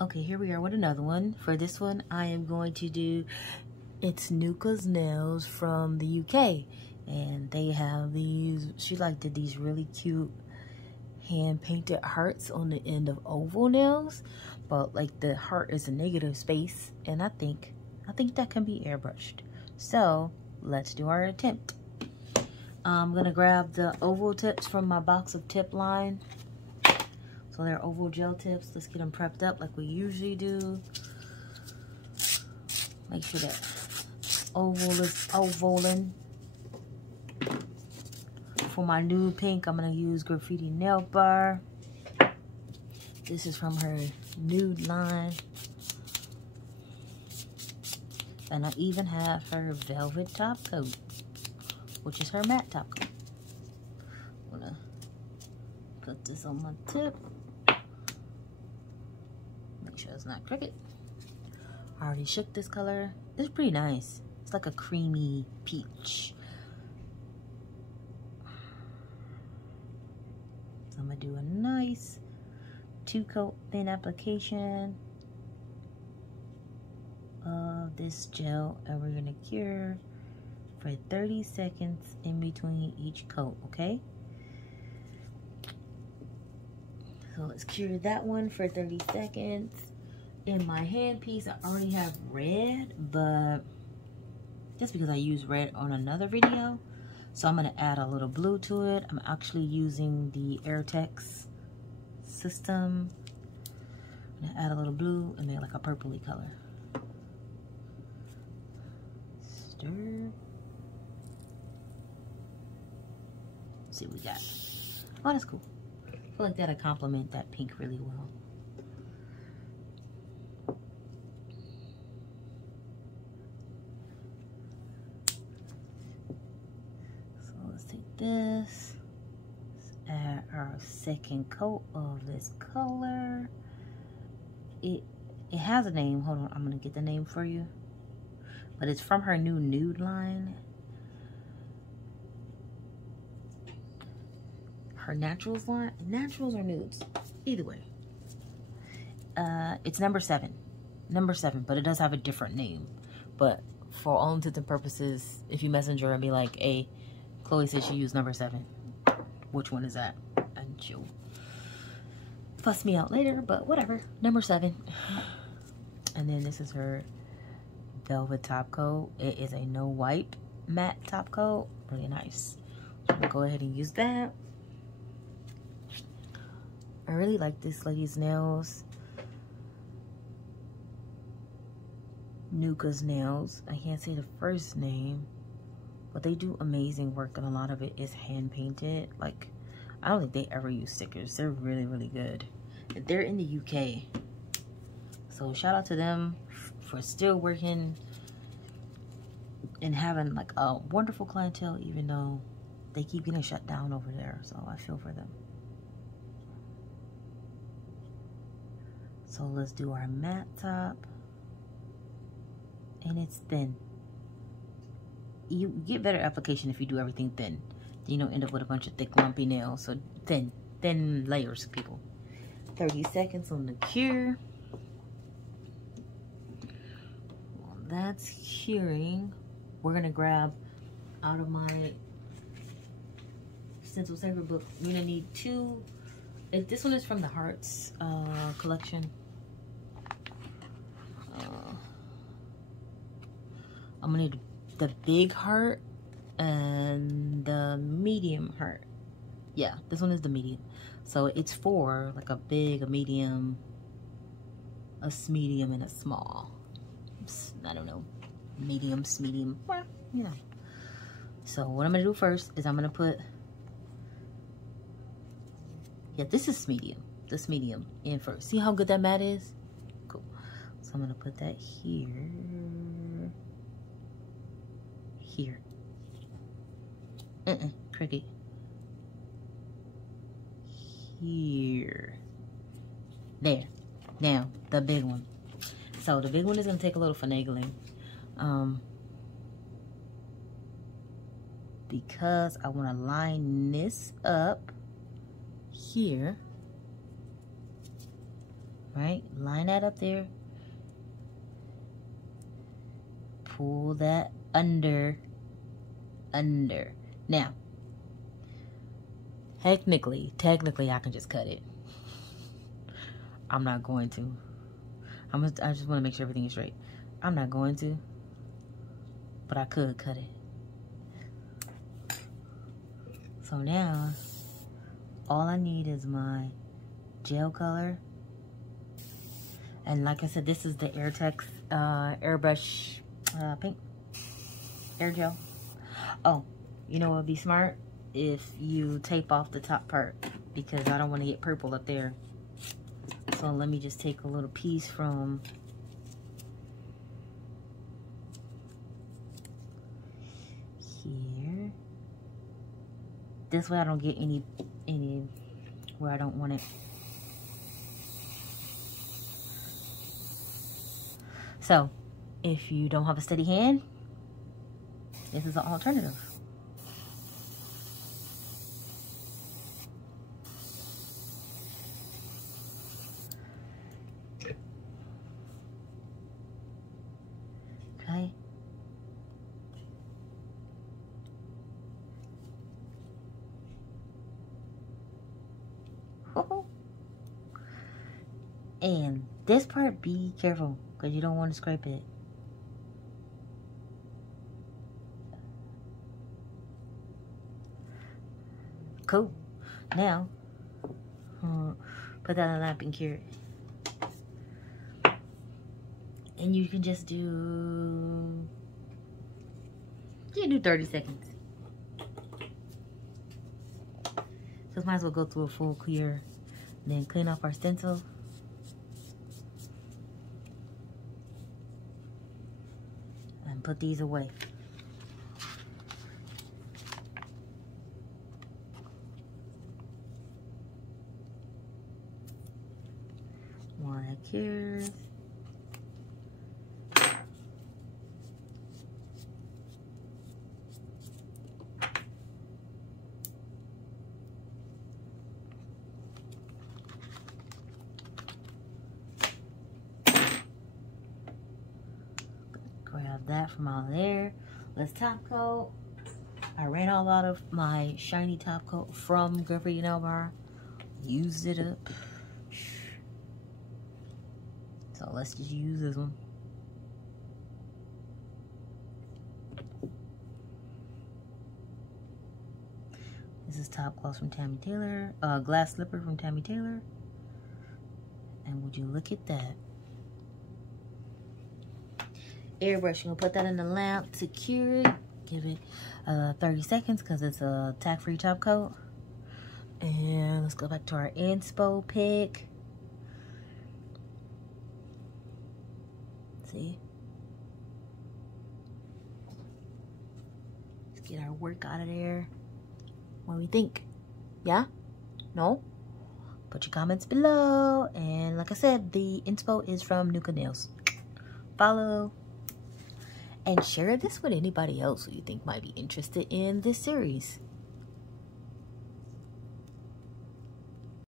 Okay, here we are with another one. For this one, I am going to do, it's Nuka's nails from the UK. And they have these, she like did these really cute hand-painted hearts on the end of oval nails. But like the heart is a negative space. And I think that can be airbrushed. So, let's do our attempt. I'm gonna grab the oval tips from my box of tip line. So they're oval gel tips. Let's get them prepped up like we usually do. Make sure that oval is ovaling. For my nude pink, I'm gonna use Graffiti Nail Bar. This is from her nude line. And I even have her velvet top coat, which is her matte top coat. I'm gonna put this on my tip. Make sure it's not crooked. I already shook this color. It's pretty nice. It's like a creamy peach. So I'm gonna do a nice 2-coat thin application of this gel, and we're gonna cure for 30 seconds in between each coat, okay? So let's cure that one for 30 seconds. In my hand piece, I already have red, but just because I used red on another video, so I'm gonna add a little blue to it. I'm actually using the Airgel System. I'm gonna add a little blue and make like a purpley color. Stir. Let's see what we got. Oh, that's cool. I feel like that'll complement that pink really well. So let's take this. Let's add our second coat of this color. It has a name. Hold on, I'm gonna get the name for you. But it's from her new nude line. Her naturals line. Naturals or nudes? Either way. It's number 7. Number 7, but it does have a different name. But for all intents and purposes, if you messenger and be like, hey, Chloe said she used number 7. Which one is that? And she'll fuss me out later, but whatever. Number 7. And then this is her velvet top coat. It is a no wipe matte top coat. Really nice. So I'm gonna go ahead and use that. I really like this lady's nails. Nuka's nails. I can't say the first name, but they do amazing work, and a lot of it is hand painted. Like, I don't think they ever use stickers. They're really, really good. They're in the UK. So shout out to them for still working and having like a wonderful clientele, even though they keep getting shut down over there. So I feel for them. So let's do our matte top. And it's thin. You get better application if you do everything thin. You don't end up with a bunch of thick lumpy nails. So thin layers, people. 30 seconds on the cure. While that's curing, we're gonna grab out of my Stencil Saver book. We're gonna need 2. This one is from the Hearts collection. I'm gonna need the big heart and the medium heart. Yeah, this one is the medium. So it's 4, like a big, a medium, a medium, and a small. I don't know, medium, well, you know. So what I'm gonna do first is I'm gonna put, yeah, this is medium. This medium in first. See how good that matte is? Cool. So I'm gonna put that here. Here. Cricket. Here. There. Now, the big one. So the big one is gonna take a little finagling. Because I wanna line this up here. right? Line that up there. Pull that under. Now, technically, I can just cut it. I'm not going to. I just want to make sure everything is straight. I'm not going to, but I could cut it. So now, all I need is my gel color. And like I said, this is the Airbrush paint. Airgel. Oh, you know what would be smart? If you tape off the top part, because I don't want to get purple up there. So let me just take a little piece from here. This way I don't get any where I don't want it. So if you don't have a steady hand, this is an alternative. Okay. And this part, be careful, because you don't want to scrape it. Cool. Now, put that on lap and cure it. And you can just do 30 seconds. So might as well go through a full clear, and then clean off our stencil. And put these away. While that cures. Grab that from out there. Let's top coat. I ran all out of my shiny top coat from Graffiti Nail Bar. Used it up. So let's just use this one. This is Top Gloss from Tammy Taylor. Glass Slipper from Tammy Taylor. And would you look at that? Airbrush, you're gonna put that in the lamp to cure it. Give it 30 seconds because it's a tack-free top coat. And let's go back to our inspo pick. See? Let's get our work out of there. What do we think? Yeah? No? Put your comments below. And like I said, the inspo is from Nuka Nails. Follow. And share this with anybody else who you think might be interested in this series.